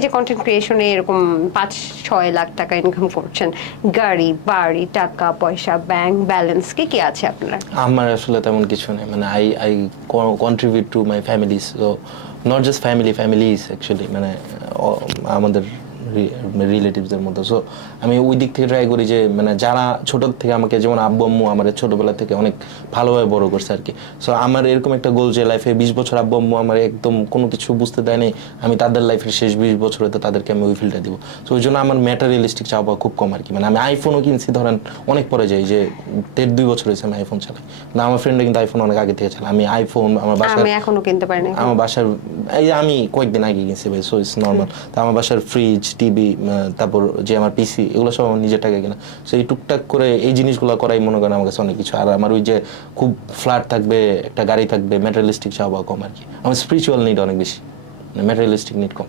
এই যে কন্টেন্ট ক্রিয়েশনে এরকম 5-6 লাখ টাকা ইনকাম করছেন, গাড়ি বাড়ি টাকা পয়সা ব্যাংক ব্যালেন্স কি আছে আপনার? আমার আসলে তেমন কিছু নেই, মানে I I contribute to my family, so not just families actually, মানে আমাদের রিলেটিভসদের মতো। সো আমি ওই দিক থেকে ট্রাই করি যে মানে যারা ছোট থেকে আমাকে, যেমন আব্বু আম্মু আমার ছোটবেলা থেকে অনেক ভালোভাবে বড় করছে আর কি। সো আমার এরকম একটা গোল যে লাইফে 20 বছর আব্বু আম্মু আমার একদম কোনো কিছু বুঝতে দেয়নি, আমি তাদের লাইফের শেষ 20 বছর হয়তো তাদেরকে আমি ওই ফিল্ডটা দিব। সো ওই জন্য আমার ম্যাটেরিয়ালিস্টিক চাওয়া খুব কম আর কি। মানে আমি আইফোনও কিনছি ধরেন অনেক পরে যাই, যে 1.5-2 বছর হয়েছে আমি আইফোন চালাই, না আমার ফ্রেন্ডরা কিন্তু আইফোন অনেক আগে থেকে চালায়। আমি আইফোন আমার বাসার, আমি এখনো কিনতে পারিনি। আমার বাসার এই যে আমি কয়েকদিন আগে কিনছি ভাই, সো ইটস নর্মাল। তো আমার বাসার ফ্রিজ টিভি তারপর যে আমার পিসি এগুলো সব আমার নিজের টাকা কেনা। সো এই টুকটাক করে এই জিনিসগুলো করাই মনে করেন আমার কাছে অনেক কিছু। আর আমার ওই যে খুব ফ্ল্যাট থাকবে, একটা গাড়ি থাকবে, ম্যাটেরিয়ালিস্টিক চাওয়া কম আর কি। আমার স্পিরিচুয়াল নিড অনেক বেশি, ম্যাটেরিয়ালিস্টিক নিড কম।